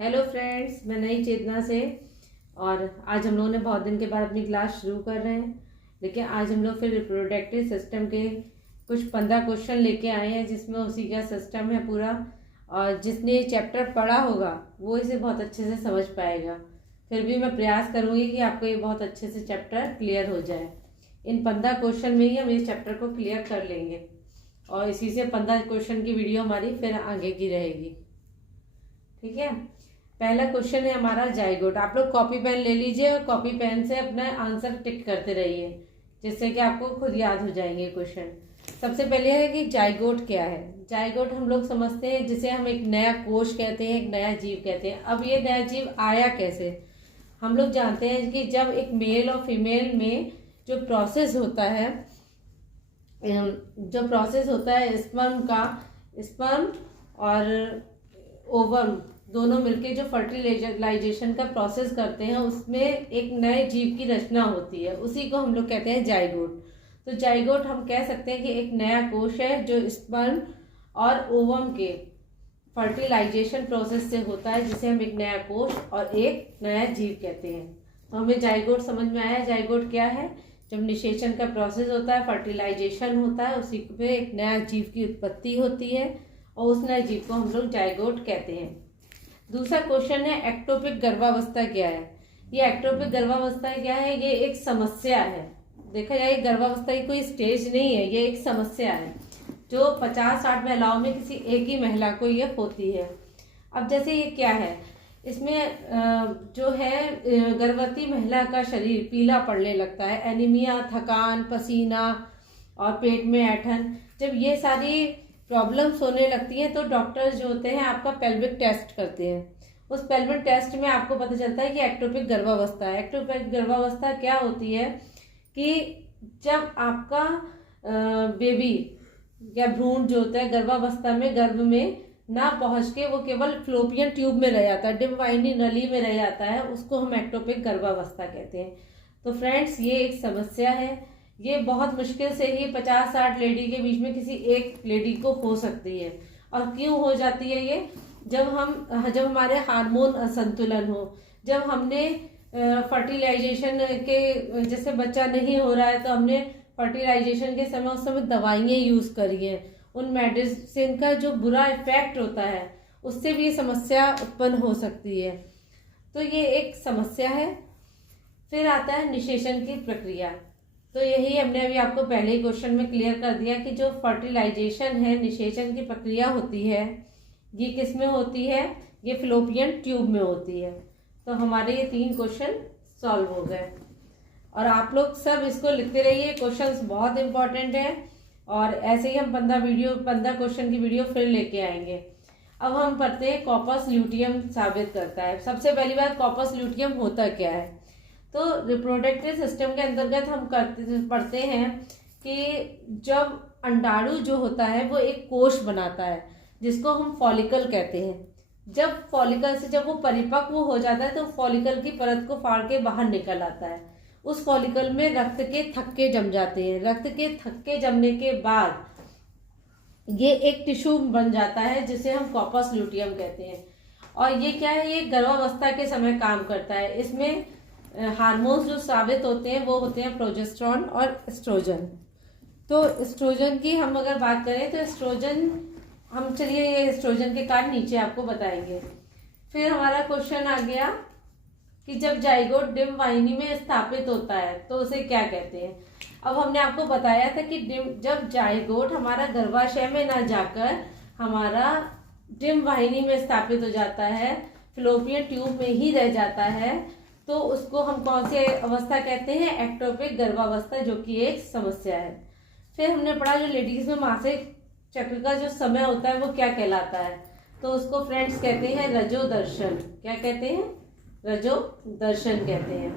Hello friends, मैं नई चेतना से। और आज हम लोगों ने बहुत दिन के बाद अपनी क्लास शुरू कर रहे हैं। लेकिन आज हम लोग फिर रिप्रोडक्टिव सिस्टम के कुछ 15 क्वेश्चन लेके आए हैं, जिसमें उसी का सिस्टम है पूरा। और जिसने ये चैप्टर पढ़ा होगा वो इसे बहुत अच्छे से समझ पाएगा। फिर भी मैं प्रयास करूँगी कि आपको ये बहुत अच्छे से चैप्टर क्लियर हो जाए। इन 15 क्वेश्चन में ही हम इस चैप्टर को क्लियर कर लेंगे और इसी से 15 क्वेश्चन की वीडियो हमारी फिर आगे की रहेगी। ठीक है, पहला क्वेश्चन है हमारा जाइगोट। आप लोग कॉपी पेन ले लीजिए और कॉपी पेन से अपना आंसर टिक करते रहिए, जिससे कि आपको खुद याद हो जाएंगे क्वेश्चन। सबसे पहले है कि जाइगोट क्या है। जाइगोट हम लोग समझते हैं जिसे हम एक नया कोश कहते हैं, एक नया जीव कहते हैं। अब ये नया जीव आया कैसे? हम लोग जानते हैं कि जब एक मेल और फीमेल में जो प्रोसेस होता है स्पर्म और ओवम दोनों मिलके जो फर्टिलाइजेशन का प्रोसेस करते हैं, उसमें एक नए जीव की रचना होती है। उसी को हम लोग कहते हैं जाइगोट। तो जाइगोट हम कह सकते हैं कि एक नया कोश है जो स्पर्म और ओवम के फर्टिलाइजेशन प्रोसेस से होता है, जिसे हम एक नया कोश और एक नया जीव कहते हैं। तो हमें जाइगोट समझ में आया। जाइगोट क्या है? जब निषेचन का प्रोसेस होता है, फर्टिलाइजेशन होता है, उसी पे एक नया जीव की उत्पत्ति होती है और उस नए जीव को हम लोग जाइगोट कहते हैं। दूसरा क्वेश्चन है एक्टोपिक गर्भावस्था क्या है। ये एक्टोपिक गर्भावस्था क्या है? ये एक समस्या है। देखा जाए गर्भावस्था की कोई स्टेज नहीं है, ये एक समस्या है जो 50-60 महिलाओं में किसी एक ही महिला को ये होती है। अब जैसे ये क्या है, इसमें जो है गर्भवती महिला का शरीर पीला पड़ने लगता है, एनीमिया, थकान, पसीना और पेट में ऐंठन। जब ये सारी प्रॉब्लम्स होने लगती हैं तो डॉक्टर्स जो होते हैं आपका पेल्विक टेस्ट करते हैं। उस पेल्विक टेस्ट में आपको पता चलता है कि एक्टोपिक गर्भावस्था है। एक्टोपिक गर्भावस्था क्या होती है कि जब आपका बेबी या भ्रूण जो होता है गर्भावस्था में गर्भ में ना पहुंच के वो केवल फ्लोपियन ट्यूब में रह जाता है, डिम्बाइनी नली में रह जाता है, उसको हम एक्टोपिक गर्भावस्था कहते हैं। तो फ्रेंड्स, ये एक समस्या है। ये बहुत मुश्किल से ही 50-60 लेडी के बीच में किसी एक लेडी को हो सकती है। और क्यों हो जाती है ये? जब हमारे हार्मोन असंतुलन हो, जब हमने फर्टिलाइजेशन के जैसे बच्चा नहीं हो रहा है तो हमने फर्टिलाइजेशन के समय उस समय दवाइयाँ यूज़ करी हैं, उन मेडिसिन का जो बुरा इफेक्ट होता है उससे भी ये समस्या उत्पन्न हो सकती है। तो ये एक समस्या है। फिर आता है निषेचन की प्रक्रिया। तो यही हमने अभी आपको पहले ही क्वेश्चन में क्लियर कर दिया कि जो फर्टिलाइजेशन है, निषेचन की प्रक्रिया होती है, ये किस में होती है? ये फ्लोपियन ट्यूब में होती है। तो हमारे ये 3 क्वेश्चन सॉल्व हो गए। और आप लोग सब इसको लिखते रहिए, क्वेश्चंस बहुत इंपॉर्टेंट है। और ऐसे ही हम 15 क्वेश्चन की वीडियो फिर लेके आएंगे। अब हम पढ़ते हैं कॉर्पस ल्यूटियम साबित करता है। सबसे पहली बात, कॉर्पस ल्यूटियम होता क्या है? तो रिप्रोडक्टिव सिस्टम के अंतर्गत हम पढ़ते हैं कि जब अंडाणु जो होता है वो एक कोश बनाता है, जिसको हम फॉलिकल कहते हैं। जब फॉलिकल से जब वो परिपक्व हो जाता है तो फॉलिकल की परत को फाड़ के बाहर निकल आता है। उस फॉलिकल में रक्त के थक्के जम जाते हैं। रक्त के थक्के जमने के बाद ये एक टिश्यू बन जाता है, जिसे हम कॉर्पस ल्यूटियम कहते हैं। और ये क्या है? ये गर्भावस्था के समय काम करता है। इसमें हार्मोन्स जो स्रावित होते हैं वो होते हैं प्रोजेस्टेरॉन और एस्ट्रोजन। तो एस्ट्रोजन की हम अगर बात करें तो एस्ट्रोजन चलिए ये एस्ट्रोजन के कार्य नीचे आपको बताएंगे। फिर हमारा क्वेश्चन आ गया कि जब जाइगोट डिम्बाइनी में स्थापित होता है तो उसे क्या कहते हैं। अब हमने आपको बताया था कि जब जाइगोट हमारा गर्भाशय में ना जाकर हमारा डिम्बाइनी में स्थापित हो जाता है, फ्लोपियन ट्यूब में ही रह जाता है, तो उसको हम कौन सी अवस्था कहते हैं? एक्टोपिक गर्भावस्था, जो कि एक समस्या है। फिर हमने पढ़ा जो लेडीज में मासिक चक्र का जो समय होता है वो क्या कहलाता है? तो उसको फ्रेंड्स कहते हैं रजो दर्शन। क्या कहते हैं? रजो दर्शन कहते हैं।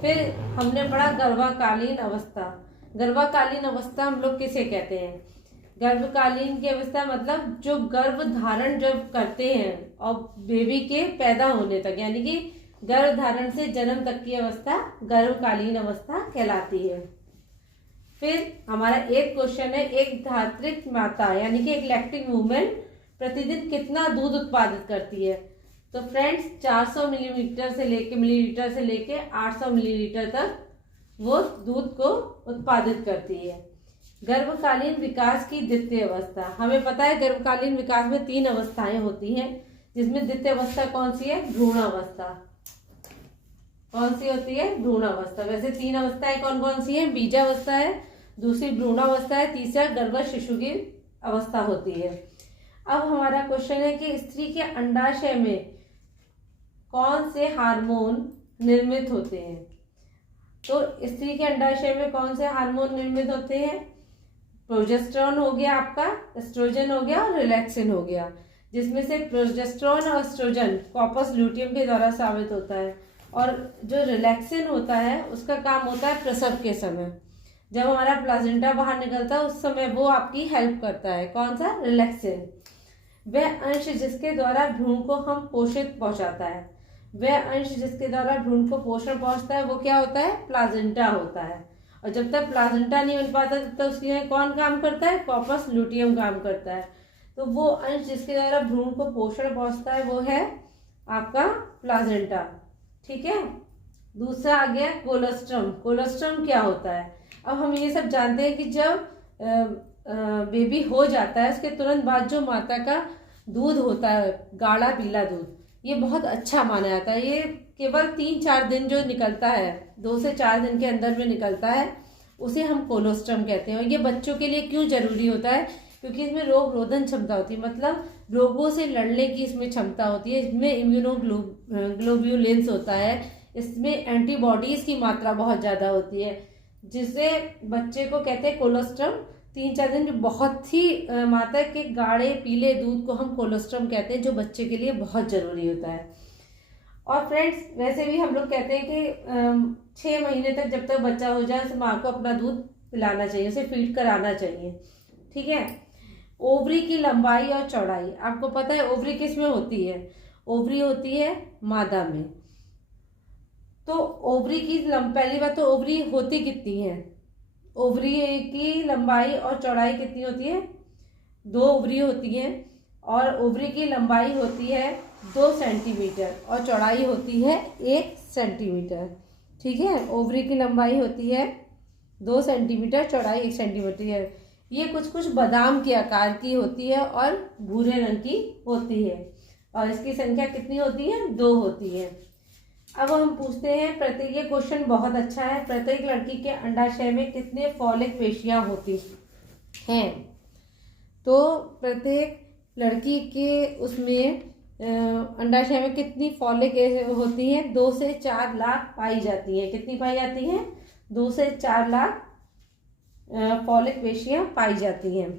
फिर हमने पढ़ा गर्भकालीन अवस्था। गर्भकालीन अवस्था हम लोग किसे कहते हैं? गर्भकालीन की अवस्था मतलब जो गर्भ धारण जब करते हैं और बेबी के पैदा होने तक, यानी कि गर्भ धारण से जन्म तक की अवस्था गर्भकालीन अवस्था कहलाती है। फिर हमारा एक क्वेश्चन है, एक धात्रिक माता यानी कि एक लैक्टिक वुमेन प्रतिदिन कितना दूध उत्पादित करती है? तो फ्रेंड्स 400 मिलीलीटर से लेके 800 मिलीलीटर तक वो दूध को उत्पादित करती है। गर्भकालीन विकास की द्वितीय अवस्था, हमें पता है गर्भकालीन विकास में 3 अवस्थाएं होती हैं, जिसमें द्वितीय अवस्था कौन सी है? भ्रूणावस्था। कौन सी होती है? भ्रूणावस्था। वैसे 3 अवस्थाएं कौन कौन सी है? बीजावस्था है, दूसरी भ्रूणावस्था है, तीसरा गर्भ शिशु की अवस्था होती है। अब हमारा क्वेश्चन है कि स्त्री के अंडाशय में कौन से हार्मोन निर्मित होते हैं? तो स्त्री के अंडाशय में कौन से हार्मोन निर्मित होते हैं? प्रोजेस्टेरॉन हो गया आपका, एस्ट्रोजन हो गया और रिलैक्सिन हो गया, जिसमें से प्रोजेस्टेरॉन और एस्ट्रोजन कॉर्पस ल्यूटियम के द्वारा साबित होता है, और जो रिलैक्सिन होता है उसका काम होता है प्रसव के समय, जब हमारा प्लासेंटा बाहर निकलता है उस समय वो आपकी हेल्प करता है। कौन सा? रिलैक्सिन। वह अंश जिसके द्वारा भ्रूण को हम पोषित पहुंचाता है, वह अंश जिसके द्वारा भ्रूण को पोषण पहुंचता है वो क्या होता है? प्लासेंटा होता है। और जब तक प्लासेंटा नहीं बन पाता तब तक उसके लिए कौन काम करता है? कॉर्पस ल्यूटियम काम करता है। तो वो अंश जिसके द्वारा भ्रूण को पोषण पहुंचता है वो है आपका प्लासेंटा। ठीक है। दूसरा आ गया कोलोस्ट्रम। कोलोस्ट्रम क्या होता है? अब हम ये सब जानते हैं कि जब बेबी हो जाता है उसके तुरंत बाद जो माता का दूध होता है, गाढ़ा पीला दूध, ये बहुत अच्छा माना जाता है। ये केवल 3-4 दिन जो निकलता है, 2 से 4 दिन के अंदर में निकलता है, उसे हम कोलोस्ट्रम कहते हैं। और ये बच्चों के लिए क्यों जरूरी होता है? क्योंकि इसमें रोग रोधन क्षमता होती है, मतलब रोगों से लड़ने की इसमें क्षमता होती है। इसमें इम्यूनोग्लोब्यूलिन्स होता है, इसमें एंटीबॉडीज की मात्रा बहुत ज़्यादा होती है, जिससे बच्चे को कहते हैं कोलोस्ट्रम। 3-4 दिन जो बहुत ही मात्रा के गाढ़े पीले दूध को हम कोलोस्ट्रम कहते हैं, जो बच्चे के लिए बहुत ज़रूरी होता है। और फ्रेंड्स वैसे भी हम लोग कहते हैं कि 6 महीने तक जब तक बच्चा हो जाए तो माँ को अपना दूध पिलाना चाहिए, उसे फीड कराना चाहिए। ठीक है। ओवरी की लंबाई और चौड़ाई, आपको पता है ओवरी किस में होती है? ओवरी होती है मादा में। तो ओवरी की पहली बात तो ओवरी होती कितनी है? ओवरी की लंबाई और चौड़ाई कितनी होती है? 2 ओवरी होती है, और ओवरी की लंबाई होती है 2 सेंटीमीटर और चौड़ाई होती है 1 सेंटीमीटर। ठीक है। ओवरी की लंबाई होती है 2 सेंटीमीटर, चौड़ाई 1 सेंटीमीटर है। ये कुछ बादाम के आकार की होती है और भूरे रंग की होती है, और इसकी संख्या कितनी होती है? 2 होती है। अब हम पूछते हैं प्रत्येक, ये क्वेश्चन बहुत अच्छा है, प्रत्येक लड़की के अंडाशय में कितने फॉलिक पेशियां होती हैं? तो प्रत्येक लड़की के उसमें अंडाशय में कितनी फॉलिक होती है? 2 से 4 लाख पाई जाती है। कितनी पाई जाती है? 2 से 4 लाख फॉलिक पेशियां पाई जाती हैं।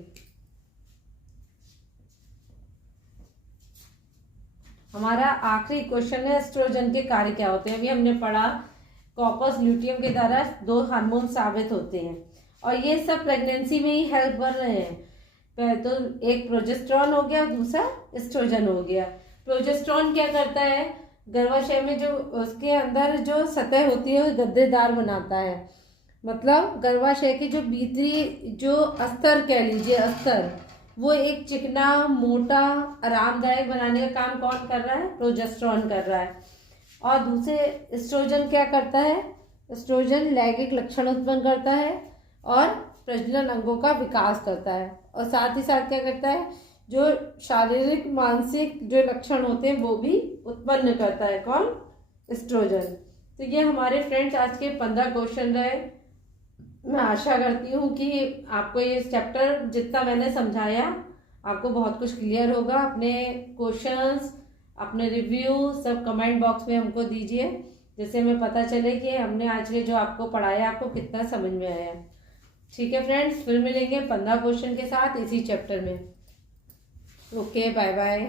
हमारा आखिरी क्वेश्चन है एस्ट्रोजन के कार्य क्या होते हैं? अभी हमने पढ़ा कॉर्पस ल्यूटियम के द्वारा 2 हार्मोन साबित होते हैं, और ये सब प्रेगनेंसी में ही हेल्प कर रहे हैं। तो एक प्रोजेस्टेरॉन हो गया, दूसरा एस्ट्रोजन हो गया। प्रोजेस्टेरॉन क्या करता है? गर्भाशय में जो उसके अंदर जो सतह होती है वो गद्देदार बनाता है, मतलब गर्भाशय की जो भीतरी जो अस्तर कह लीजिए, अस्तर, वो एक चिकना मोटा आरामदायक बनाने का काम कौन कर रहा है? प्रोजेस्टेरॉन कर रहा है। और दूसरे एस्ट्रोजन क्या करता है? एस्ट्रोजन लैंगिक लक्षण उत्पन्न करता है और प्रजनन अंगों का विकास करता है, और साथ ही साथ क्या करता है? जो शारीरिक मानसिक जो लक्षण होते हैं वो भी उत्पन्न करता है। कौन? एस्ट्रोजन। तो ये हमारे फ्रेंड्स आज के 15 क्वेश्चन रहे। मैं आशा करती हूँ कि आपको ये चैप्टर जितना मैंने समझाया आपको बहुत कुछ क्लियर होगा। अपने क्वेश्चंस, अपने रिव्यू सब कमेंट बॉक्स में हमको दीजिए, जिससे हमें पता चले कि हमने आज के जो आपको पढ़ाया आपको कितना समझ में आया। ठीक है फ्रेंड्स, फिर मिलेंगे 15 क्वेश्चन के साथ इसी चैप्टर में। Okay, bye bye.